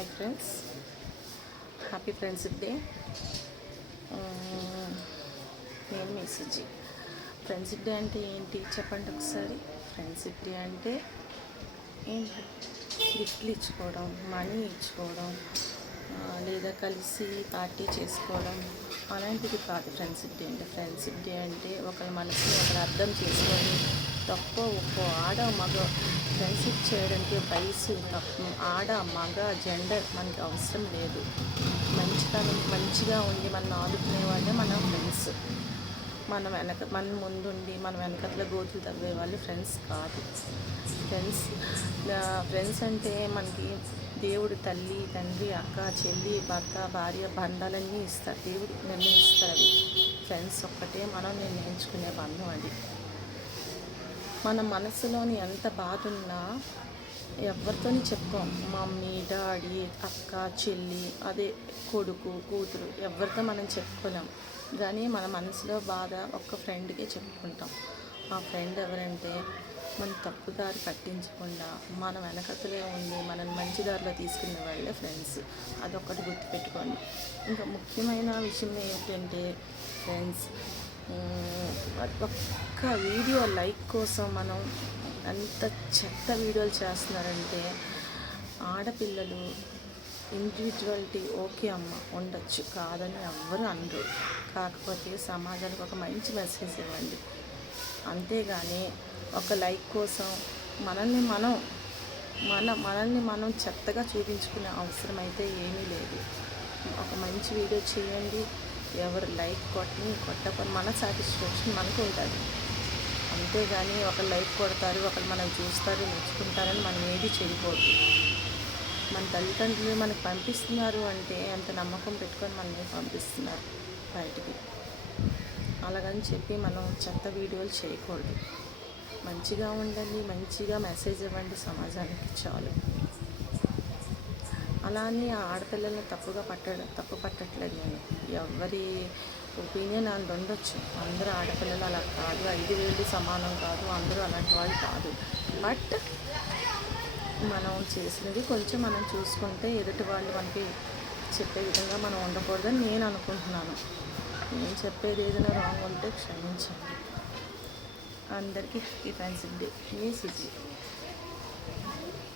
Hi friends, happy friendship day. నేను మీ Suji. Friendship day అంటే ఏంటి చెప్పండి ఒకసారి. ఫ్రెండ్షిప్ డే అంటే ఏంటి? గిఫ్ట్లు ఇచ్చుకోవడం, మనీ ఇచ్చుకోవడం, లేదా కలిసి పార్టీ చేసుకోవడం అలాంటిది కాదు ఫ్రెండ్షిప్ డే అంటే. ఫ్రెండ్షిప్ డే అంటే ఒకరి మనసుని ఒకరు అర్థం చేసుకొని తక్కువ ఒక్కో ఆడ మగ ఫ్రెండ్షిప్ చేయడానికి వయసు ఆడ మగ జెండర్ మనకి అవసరం లేదు. మంచిగా ఉండి మనం ఆదుకునే వాళ్ళే మన ఫ్రెండ్స్. మన ముందుండి మన వెనకట్ల గోతులు తవ్వే వాళ్ళు ఫ్రెండ్స్ కాదు. ఫ్రెండ్స్ అంటే మనకి దేవుడు తల్లి, తండ్రి, అక్క, చెల్లి, భర్త, భార్య బంధాలన్నీ ఇస్తారు. దేవుడు నిర్ణయిస్తారు. ఫ్రెండ్స్ ఒక్కటే మనం నిర్ణయించుకునే బంధం అది. మన మనసులోని ఎంత బాధ ఉన్నా ఎవరితోని చెప్పుకోం. మమ్మీ, డాడీ, అక్క, చెల్లి, అదే కొడుకు, కూతురు ఎవరితో మనం చెప్పుకోలేం. కానీ మన మనసులో బాధ ఒక్క ఫ్రెండ్కే చెప్పుకుంటాం. ఆ ఫ్రెండ్ ఎవరంటే మన తప్పుదారి పట్టించకుండా మన వెనకతలే ఉండి మనల్ని మంచి దారిలో తీసుకునే వాళ్ళే ఫ్రెండ్స్. అదొక్కటి గుర్తుపెట్టుకోండి. ఇంకా ముఖ్యమైన విషయం ఏంటంటే ఫ్రెండ్స్, ఒక్క వీడియో లైక్ కోసం మనం ఎంత చెత్త వీడియోలు చేస్తున్నారంటే. ఆడపిల్లలు ఇండివిజువాలిటీ ఓకే అమ్మ ఉండొచ్చు, కాదని ఎవ్వరు అనరు. కాకపోతే సమాజానికి ఒక మంచి మెసేజ్ ఇవ్వండి. అంతేగాని ఒక లైక్ కోసం మనల్ని మనం చెత్తగా చూపించుకునే అవసరం అయితే ఏమీ లేదు. ఒక మంచి వీడియో చేయండి. ఎవరు లైక్ కొట్టకపోతే మన సాటిస్ఫాక్షన్ మనకు ఉంటుంది. అంతేగాని ఒకరు లైక్ కొడతారు, ఒకరు మనం చూస్తారు, మెచ్చుకుంటారని మనం ఏది చేయకూడదు. మన తల్లిదండ్రులు మనకు పంపిస్తున్నారు అంటే ఎంత నమ్మకం పెట్టుకొని మనల్ని పంపిస్తున్నారు బయటికి. అలాగని చెప్పి మనం చెత్త వీడియోలు చేయకూడదు. మంచిగా ఉండండి, మంచిగా మెసేజ్ ఇవ్వండి సమాజానికి, చాలు. అలానే ఆడపిల్లల్ని తప్పు పట్టట్లేదు నేను. ఎవరి ఒపీనియన్ అని ఉండొచ్చు. అందరూ ఆడపిల్లలు అలా కాదు, 5,000 సమానం కాదు, అందరూ అలాంటి వాళ్ళు కాదు. బట్ మనం చేసినది కొంచెం మనం చూసుకుంటే ఎదుటి వాళ్ళు మనకి చెప్పే విధంగా మనం ఉండకూడదని నేను అనుకుంటున్నాను. నేను చెప్పేది ఏదైనా రాంగ్ ఉంటే క్షమించండి. అందరికీ హ్యాపీ ఫ్రెండ్షిప్ డే. మీ సుజి.